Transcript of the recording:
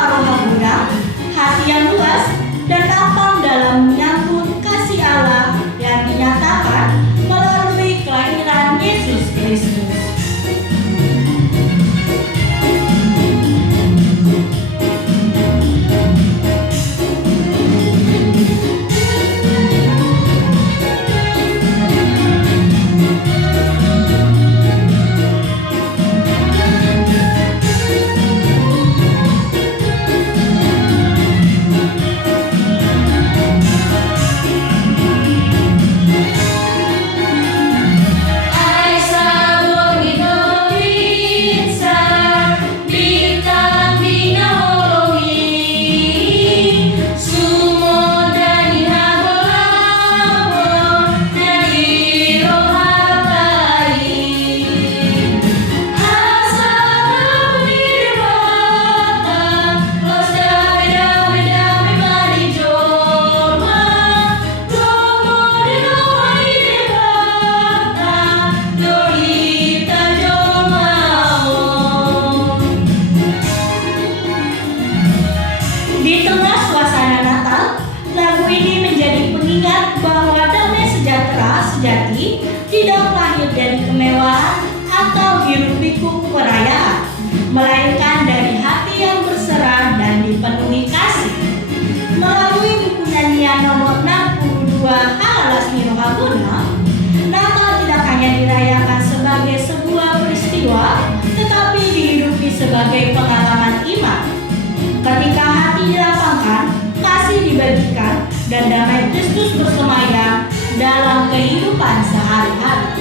aroma rohani, hati yang luas, dan lapang dalam menyambut kasih Allah yang dinyatakan melalui kelahiran Yesus Kristus. Di tengah suasana Natal, lagu ini menjadi pengingat bahwa damai sejahtera sejati tidak lahir dari kemewahan atau hiruk-pikuk perayaan, melainkan dari hati yang berserah dan dipenuhi kasih. Melalui buku nyanyian nomor 62 Halalasmi Rohaguna, Natal tidak hanya dirayakan sebagai sebuah peristiwa, tetapi dihidupi sebagai pengalaman iman. Ketika hati dilapangkan, kasih dibagikan, dan damai Kristus bersemayam dalam kehidupan sehari-hari.